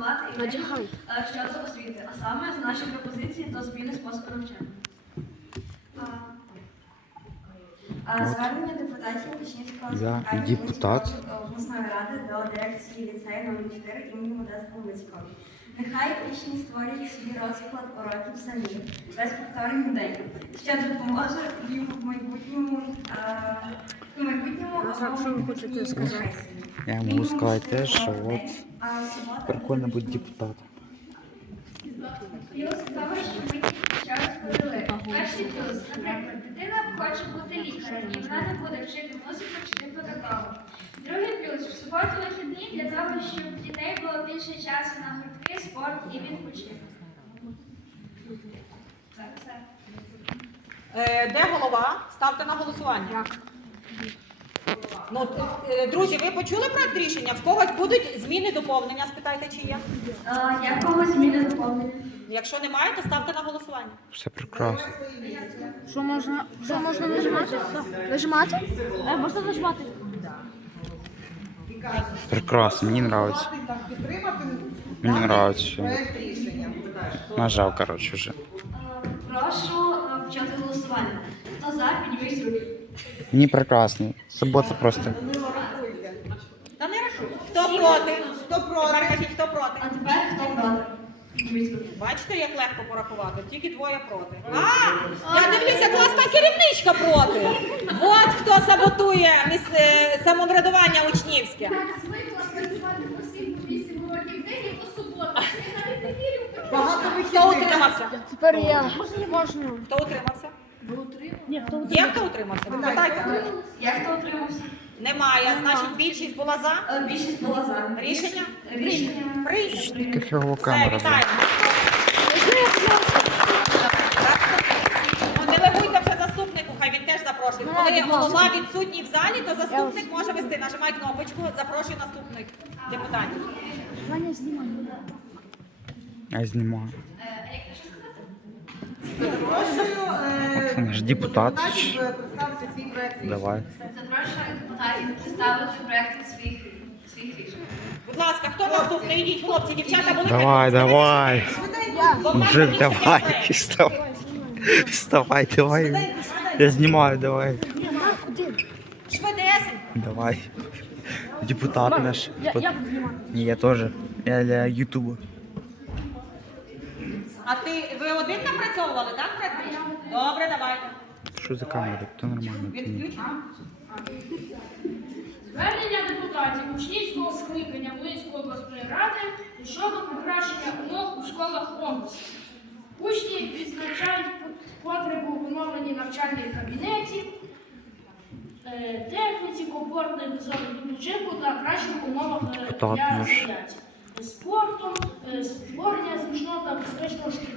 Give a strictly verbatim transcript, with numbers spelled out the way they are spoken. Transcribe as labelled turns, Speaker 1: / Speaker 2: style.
Speaker 1: запропонувати ідею е, щодо освіти, а саме з нашої пропозиції до зміни способу навчання.
Speaker 2: От.
Speaker 1: Звернення депутатів Печінського
Speaker 2: Я депутат.
Speaker 1: обласної ради до дирекції ліцею номер чотири імені Модеста Луцького. Нехай учні створюють свій розклад уроків самі, без повторень людей, що допоможе їм в майбутньому, а, в майбутньому
Speaker 3: хочете сказати?
Speaker 2: Я можу сказати теж, що от прикольно бути депутатом.
Speaker 1: Плюс того, що ми ще розповіли. Перший плюс, наприклад, дитина хоче бути лікарем, і вона не буде вчити музику чи педагогу. Другий плюс, в суботу вихідні для того, щоб в дітей було більше часу на гуртки, спорт і відпочинок. Так, все.
Speaker 4: Е, Де голова? Ставте на голосування. Ну, е, друзі, ви почули проект рішення? В когось будуть зміни, доповнення? Спитайте, чи є.
Speaker 1: А, якого зміни доповнення?
Speaker 4: Якщо немає, то ставте на голосування.
Speaker 2: Все прекрасно.
Speaker 3: Що можна, що можна нажимати? Нажимати? Е, можна нажимати.
Speaker 2: Прекрасно, мені подобається. Мені подобається. Нажав, коротше, вже.
Speaker 1: Прошу е, почати голосування. Хто за, підніміть руки.
Speaker 2: Мені прекрасно. Субота просто.
Speaker 4: Та не рахуй. Хто проти? Хто проти? Тепер кажіть, хто проти?
Speaker 1: А тепер хто проти? Підніміть руки.
Speaker 4: Бачите, як легко порахувати? Тільки двоє проти. А, я дивлюся, класна керівничка проти. От хто саботує міс- е, самоврядування учнівське. Хто утримався?
Speaker 3: Тепер я. Можна, можна.
Speaker 4: Хто утримався?
Speaker 3: Ні, хто
Speaker 4: Є хто утримався? Ви питайте.
Speaker 1: Як хто утримався?
Speaker 4: Немає. Значить, більшість була за.
Speaker 1: Е, Більшість була за.
Speaker 4: Рішення?
Speaker 1: Рішення.
Speaker 4: Прийнято.
Speaker 2: Таке фігова
Speaker 4: Все,
Speaker 2: камера.
Speaker 4: вітаємо. Ну, делегуйте вже заступнику, хай він теж запрошує. Коли голова відсутній в залі, то заступник може вести. Нажимай кнопочку, запрошуй наступних депутатів.
Speaker 3: Ваня, знімай.
Speaker 2: Я знімаю.
Speaker 1: Е, Ерік, ти що сказати?
Speaker 2: От наш депутат. Давай.
Speaker 1: Запрошую депутатів представити проекти своїх, своїх рішень.
Speaker 4: Будь ласка, хто наступний? Йдіть, хлопці, дівчата, були.
Speaker 2: Давай, давай.
Speaker 4: Бо в нас
Speaker 2: Мужик,
Speaker 4: більше
Speaker 2: давай.
Speaker 4: людей.
Speaker 2: Вставай. Вставай, давай. Я знімаю, давай.
Speaker 4: Швидесенько.
Speaker 2: Давай. Депутат наш.
Speaker 3: Я, я буду знімати.
Speaker 2: Ні, я теж. Я для Ютубу.
Speaker 4: А ти, ви один напрацьовували, так? Фредович? Добре, давайте.
Speaker 2: Що за камера? То нормально.
Speaker 4: Він
Speaker 2: то ні.
Speaker 4: включений.
Speaker 5: Звернення депутатів учнівського скликання Волинської обласної ради щодо покращення умов у школах області. Учні відзначають потребу в оновленні навчальних кабінетів, е, техніці, комфортних зон відпочинку та кращих умовах е,
Speaker 2: Депутат
Speaker 5: для
Speaker 2: наш.
Speaker 5: заняття. Спортом, е, створення зручного та безпечного шкільного